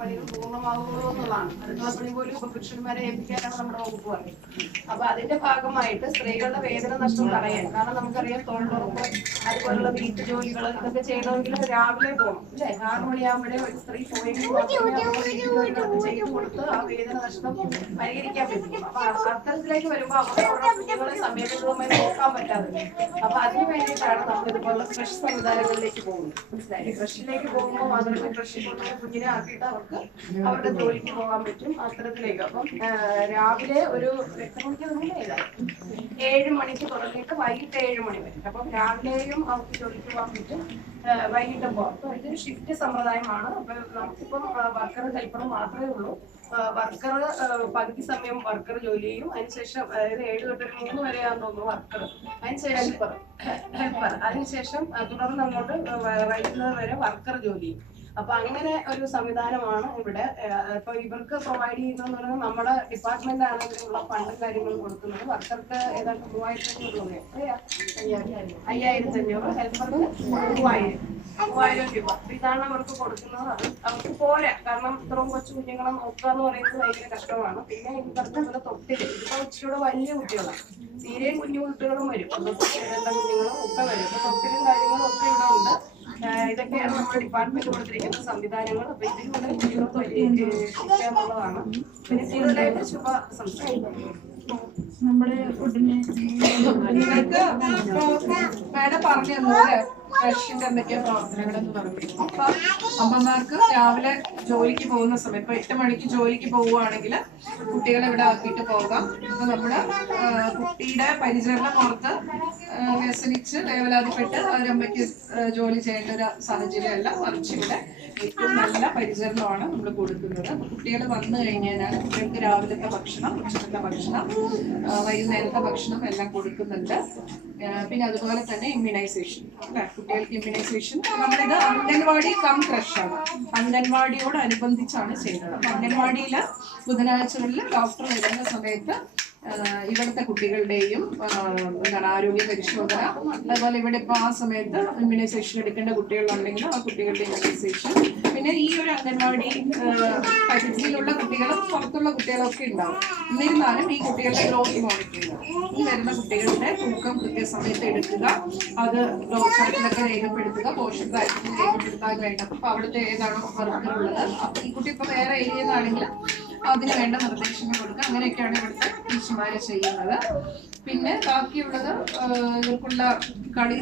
പണികൾ പൂർണ്ണമാകുള്ളൂ എന്നുള്ളതാണ്. അടുക്കളപ്പണി പോലും ഇപ്പൊ പുരുഷന്മാരെ ഏൽപ്പിക്കാനാണ് നമ്മുടെ വകുപ്പ് പറയുന്നത്. അപ്പൊ അതിന്റെ ഭാഗമായിട്ട് സ്ത്രീകളുടെ വേതന നഷ്ടം തടയാൻ, കാരണം നമുക്കറിയാം തൊഴിലുറപ്പ് അതുപോലുള്ള വീട്ടു ജോലികൾ ഇതൊക്കെ ചെയ്യണമെങ്കിൽ രാവിലെ പോകണം അല്ലെ. 6 മണിയാകുമ്പോഴേ ഒരു സ്ത്രീ പോയെങ്കിൽ ജോലികളൊക്കെ ചെയ്തു കൊടുത്ത് ആ വേതന നഷ്ടം പരിഹരിക്കാൻ പറ്റും. അപ്പൊ അത്തരത്തിലേക്ക് വരുമ്പോൾ അവരുടെ കുഞ്ഞുങ്ങളെ സമയബന്ധിതമായി നോക്കാൻ പറ്റാതെ, അപ്പൊ അതിന് വേണ്ടിയിട്ടാണ് നമ്മൾ ഇതുപോലുള്ള കൃഷി സംവിധാനങ്ങളിലേക്ക് പോകുന്നത്. മനസ്സിലായി? കൃഷിയിലേക്ക് പോകുമ്പോൾ മാത്രമേ കൃഷി കുഞ്ഞിനെ ആക്കിയിട്ട് അവർക്ക് അവരുടെ ജോലിക്ക് പോകാൻ പറ്റും. അത്തരത്തിലേക്ക് അപ്പം രാവിലെ ഒരു 7 മണിക്ക് തുടങ്ങിയിട്ട് വൈകിട്ട് 7 മണി വരെ. അപ്പം രാവിലെയും അവർക്ക് ജോലിക്ക് പോകാൻ പറ്റും, വൈകിട്ടും പോകാം. അപ്പൊ ഇതൊരു ഷിഫ്റ്റ് സമ്പ്രദായമാണ്. അപ്പൊ നമുക്കിപ്പം വർക്കർ ഹെൽപ്പറും മാത്രമേ ഉള്ളൂ. വർക്കർ പകുതി സമയം വർക്കർ ജോലി ചെയ്യും. അതിനുശേഷം അതായത് 7 തൊട്ട് 3 വരെയാണെന്ന് തോന്നുന്നു വർക്കർ. അതിനുശേഷം ഹെൽപ്പർ. അതിനുശേഷം തുടർന്ന് അങ്ങോട്ട് വൈകുന്നത് വരെ വർക്കർ ജോലി ചെയ്യും. അപ്പൊ അങ്ങനെ ഒരു സംവിധാനമാണ് ഇവിടെ. ഇപ്പൊ ഇവർക്ക് പ്രൊവൈഡ് ചെയ്യുന്നതെന്ന് പറയുന്നത് നമ്മുടെ ഡിപ്പാർട്ട്മെന്റ് ആണെങ്കിലുള്ള ഫണ്ടും കാര്യങ്ങളും കൊടുക്കുന്നത്. വർക്കർക്ക് ഏതാണ്ട് 3500 രൂപ, 5500, ഹെൽപ്പർക്ക് 3000 രൂപ. ഇതാണ് അവർക്ക് കൊടുക്കുന്നത്. അത് അവർക്ക് പോരാ, കാരണം ഇത്രയും കൊച്ചു കുഞ്ഞുങ്ങളെ നോക്കുക എന്ന് പറയുന്നത് ഭയങ്കര കഷ്ടമാണ്. പിന്നെ ഈ പറഞ്ഞ പോലെ തൊട്ടില്, ഇതിപ്പോ ഇച്ചിരി വലിയ കുട്ടികളാണ്, തീരെയും കുഞ്ഞു കുട്ടികളും വരും, എല്ലാ കുഞ്ഞുങ്ങളും ഒക്കെ വരും. അപ്പൊ തൊട്ടിലും കാര്യങ്ങളും ഒക്കെ ഇവിടെ ഉണ്ട്. ഇതൊക്കെയാണ് നമ്മുടെ ഡിപ്പാർട്ട്മെന്റ് കൊടുത്തിരിക്കുന്ന സംവിധാനങ്ങൾ. അപ്പൊ ഇതിലൂടെ കുട്ടികൾക്ക് എന്നുള്ളതാണ്. പിന്നെ കൂടുതലായിട്ട് ശുഭ സംസാരിക്കും. നമ്മുടെ ഫുഡിനെ നിങ്ങൾക്ക് മേഡം പറഞ്ഞു തന്നൂല്ലേ ഫ്രഷിന്റെ എന്തൊക്കെയാ പ്രവർത്തനങ്ങളെന്ന് പറഞ്ഞു. അപ്പൊ അമ്മമാർക്ക് രാവിലെ ജോലിക്ക് പോകുന്ന സമയം, ഇപ്പൊ 8 മണിക്ക് ജോലിക്ക് പോവുകയാണെങ്കിൽ കുട്ടികളെ ഇവിടെ ആക്കിയിട്ട് പോകാം. അപ്പൊ നമ്മുടെ കുട്ടിയുടെ പരിചരണം ഓർത്ത് വ്യസനിച്ച് വേവലാതിപ്പെട്ട് അവരമ്മയ്ക്ക് ജോലി ചെയ്യേണ്ട ഒരു സാഹചര്യമല്ല, മറിച്ച് ഇവിടെ ഏറ്റവും നല്ല പരിചരണമാണ് നമ്മൾ കൊടുക്കുന്നത്. അപ്പൊ കുട്ടികൾ വന്നു കഴിഞ്ഞാൽ കുട്ടികൾക്ക് രാവിലത്തെ ഭക്ഷണം, ഉച്ചക്കത്തെ ഭക്ഷണം, വൈകുന്നേരത്തെ ഭക്ഷണം എല്ലാം കൊടുക്കുന്നുണ്ട്. പിന്നെ അതുപോലെ തന്നെ ഇമ്മ്യൂണൈസേഷൻ അല്ലെ, കുട്ടികൾക്ക് ഇമ്മ്യൂണൈസേഷൻ നമ്മളിത് അംഗൻവാടി കം ക്രഷാണ്, അംഗൻവാടിയോടനുബന്ധിച്ചാണ് ചെയ്യുന്നത്. അപ്പൊ അംഗൻവാടിയില് ബുധനാഴ്ചകളിൽ ഡോക്ടർ വരുന്ന സമയത്ത് ഇവിടുത്തെ കുട്ടികളുടെയും എന്താണ് ആരോഗ്യ പരിശോധന, അതുപോലെ ഇവിടെ ഇപ്പൊ ആ സമയത്ത് ഇമ്മ്യൂണൈസേഷൻ എടുക്കേണ്ട കുട്ടികളുണ്ടെങ്കിൽ ആ കുട്ടികളുടെ ഇമ്മ്യൂണൈസേഷൻ, പിന്നെ ഈ ഒരു അംഗൻവാടി പരിധിയിലുള്ള കുട്ടികളും പുറത്തുള്ള കുട്ടികളൊക്കെ ഉണ്ടാവും. എന്നിരുന്നാലും ഈ കുട്ടികളുടെ ഗ്രോത്ത് മോണിറ്റർ ചെയ്യുക, ഈ വരുന്ന കുട്ടികളുടെ തൂക്കം കൃത്യസമയത്ത് എടുക്കുക, അത് ഗ്രോത്ത് ചാർട്ടിലൊക്കെ രേഖപ്പെടുത്തുക, പോഷൻ ട്രാക്കിംഗ് രേഖപ്പെടുത്താൻ വേണ്ട. അപ്പൊ അവിടുത്തെ ഏതാണോ വർക്കർ ഉള്ളത്, അപ്പൊ ഈ കുട്ടി ഇപ്പൊ വേറെ ഏരിയയിലാണെങ്കിൽ അതിന് വേണ്ട നിർദ്ദേശങ്ങൾ കൊടുക്കുക. അങ്ങനെയൊക്കെയാണ് ഇവിടുത്തെ ടീച്ചർമാര് ചെയ്യുന്നത്. പിന്നെ ബാക്കിയുള്ളത് ഇവർക്കുള്ള കളി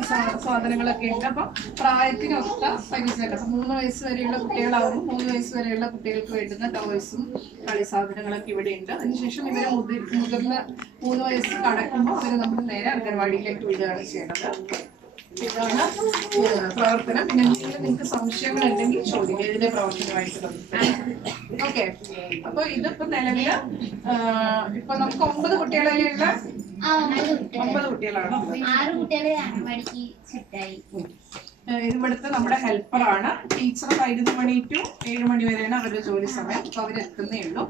സാധനങ്ങളൊക്കെ ഉണ്ട്. അപ്പൊ പ്രായത്തിനൊത്ത പരിചരണം, അപ്പൊ 3 വയസ്സ് വരെയുള്ള കുട്ടികളാവുമ്പോൾ 3 വയസ്സ് വരെയുള്ള കുട്ടികൾക്ക് വേണ്ടുന്ന ടോയ്സും കളി സാധനങ്ങളൊക്കെ ഇവിടെ ഉണ്ട്. അതിനുശേഷം ഇവരെ മുതിർന്ന 3 വയസ്സ് കടക്കുമ്പോൾ അവര് നമ്മൾ നേരെ അംഗൻവാടിയിലേക്ക് വിടുകയാണ് ചെയ്യുന്നത്. ഇതാണ് പ്രവർത്തനം. പിന്നെ നിങ്ങൾക്ക് സംശയങ്ങൾ ഉണ്ടെങ്കിൽ ചോദിക്കുക, ഇതിന്റെ പ്രവർത്തനമായിട്ട് ബന്ധപ്പെട്ട്. ഓക്കെ, അപ്പൊ ഇതിപ്പോ നിലവില് ഇപ്പൊ നമുക്ക് 9 കുട്ടികളല്ലേ ഉള്ള? 9 കുട്ടികളാണ്. 6 കുട്ടികളെ അംഗൻവാടിക്ക് സെറ്റായി. ഇവിടുത്തെ നമ്മുടെ ഹെൽപ്പറാണ്. ടീച്ചർ 11 മണി ടു 7 മണി വരെയാണ് അവരുടെ ജോലി സമയം. അപ്പൊ അവരെത്തുന്നേ ഉള്ളൂ.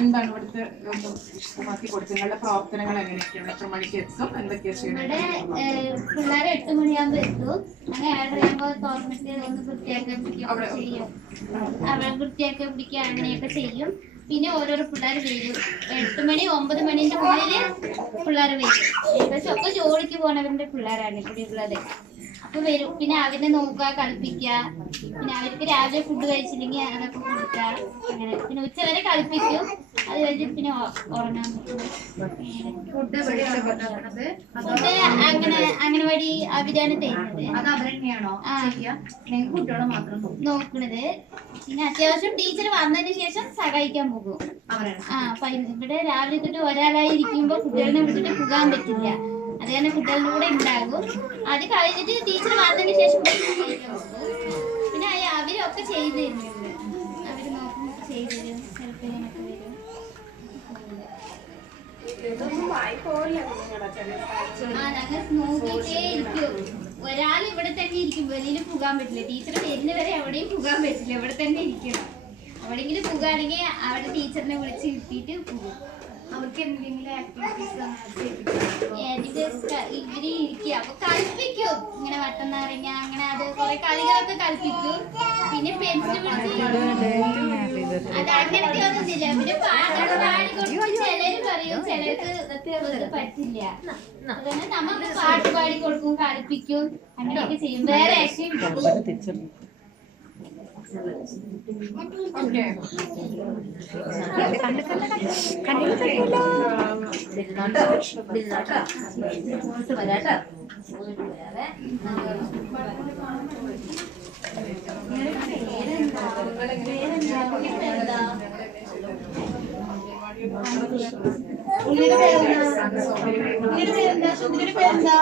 എന്താണ് ഇവിടുത്തെ വിശദമാക്കി കൊടുത്തത്? നിങ്ങളുടെ പ്രവർത്തനങ്ങൾ എങ്ങനെയൊക്കെയാണ്? എത്ര മണിക്ക് എത്തും? എന്തൊക്കെയാണ് ചെയ്യുന്നത്? പിള്ളേർ 8 മണിയാകുമ്പോ എത്തും. അങ്ങനെ 7:30 തുറന്നിട്ട് ഒന്ന് വൃത്തിയാക്കി ചെയ്യും. അവരെ വൃത്തിയാക്കി പിടിക്കുക, അങ്ങനെയൊക്കെ ചെയ്യും. പിന്നെ ഓരോരോ പിള്ളേർ വരും. 8 മണി 9 മണിന്റെ ഉള്ളില് പിള്ളേർ വരും. ഏകദേശം ഒക്കെ ജോലിക്ക് പോണവരുടെ പിള്ളേരാണ് ഇവിടെ ഉള്ളത്. അപ്പൊ വരും. പിന്നെ അവരെ നോക്കുക, കളിപ്പിക്കുക. പിന്നെ അവർക്ക് രാവിലെ ഫുഡ് കഴിച്ചില്ലെങ്കിൽ അതൊക്കെ കൊടുക്കുക. അങ്ങനെ പിന്നെ ഉച്ചവരെ കളിപ്പിക്കും. അത് കഴിഞ്ഞിട്ട് പിന്നെ ഉറങ്ങാൻ പറ്റും. ഫുഡ് അങ്ങനെ അംഗനവാടി അവരാണ് തരുന്നത്. അത് അവർ തന്നെയാണോ കുട്ടികളെ മാത്രം നോക്കണത്? പിന്നെ അത്യാവശ്യം ടീച്ചർ വന്നതിന് ശേഷം സഹായിക്കാൻ പോകും. ഇവിടെ രാവിലെ തൊട്ട് ഒരാളായി ഇരിക്കുമ്പോ കുട്ടികളെ വിട്ടിട്ട് പോകാൻ പറ്റില്ല. അത് കാരണം കുട്ടികളുടെ കൂടെ ഉണ്ടാകും. അത് കഴിഞ്ഞിട്ട് ടീച്ചർ വന്നതിന് ശേഷം സഹായിക്കാൻ പോകും. പിന്നെ അവരൊക്കെ ചെയ്തു തരുന്നുണ്ട്. അവര് നോക്കുമ്പോൾ ചെയ്തു തരും. ഹെൽപ്പിനൊക്കെ വരും. ഞങ്ങൾ നോക്കിയിട്ടേ ഇരിക്കും. ഒരാൾ ഇവിടെ തന്നെ ഇരിക്കും, വെളിയിൽ പോകാൻ പറ്റില്ല. ടീച്ചർ വരുന്നവരെ എവിടെയും പോകാൻ പറ്റില്ല, ഇവിടെ തന്നെ ഇരിക്കണം. എവിടെയെങ്കിലും പോകുകയാണെങ്കിൽ അവിടെ ടീച്ചറിനെ വിളിച്ച് ഇരുത്തിയിട്ട് പോകും. അവർക്ക് എന്തെങ്കിലും ആക്ടിവിറ്റീസ് ഇവര് ഇരിക്കുക. അപ്പൊ കളിപ്പിക്കും, ഇങ്ങനെ വട്ടം നാരങ്ങ അങ്ങനെ അത് കുറെ കളികളൊക്കെ കളിപ്പിക്കും. പിന്നെ പെൻസിൽ പിടിച്ച് അത് അങ്ങനത്തെ ഒന്നുമില്ല. പിന്നെ പാട്ടൊക്കെ പാടിക്കൊടുക്കും. ചിലര് പറയും ചിലർക്ക് ഇത് പറ്റില്ല. അതുകൊണ്ട് നമുക്ക് പാട്ട് പാടി കൊടുക്കും, കളിപ്പിക്കും, അങ്ങനെയൊക്കെ ചെയ്യും. വേറെ ആക്ടിവിറ്റി ഉണ്ണിയുടെ പേരെന്താ?